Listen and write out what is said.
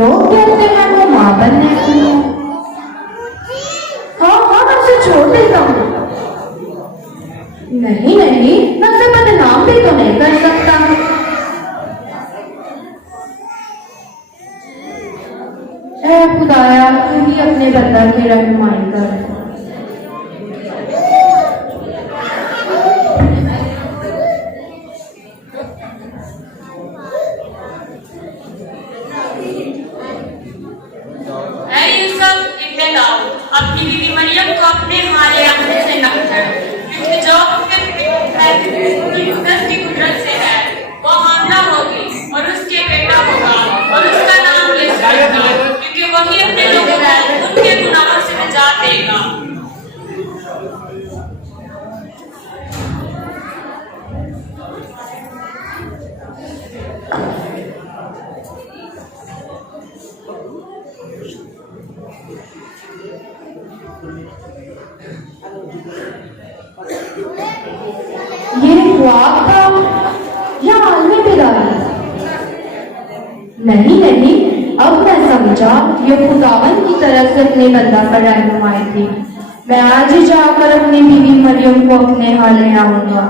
लोग कहते हैं वो माँ बनने की है। हाँ हाँ, मैं उसे छोड़ देता हूँ। नहीं नहीं, मैं उसे बदनाम भी तो नहीं कर सकता। ऐ खुदाया, तू ही अपने बंदा की रहनुमाई कर। अपनी दीदी मरियम को अपने हारे आंखों से न कर, क्योंकि जो उसकी कुदरत से है वो हामला होगी और उसके बेटा होगा और उसका नाम यीशु होगा, क्योंकि वही अपने लोगों को उनके गुनाहों से निजात देगा। ये ख्वाब था या आलमी बिदाई? नहीं नहीं, अब मैं समझा, ये खुदावन की तरफ से अपने बंदा पर रहनुमाई थी। मैं आज ही जाकर अपनी बीवी मरियम को अपने हाल ले आऊंगा।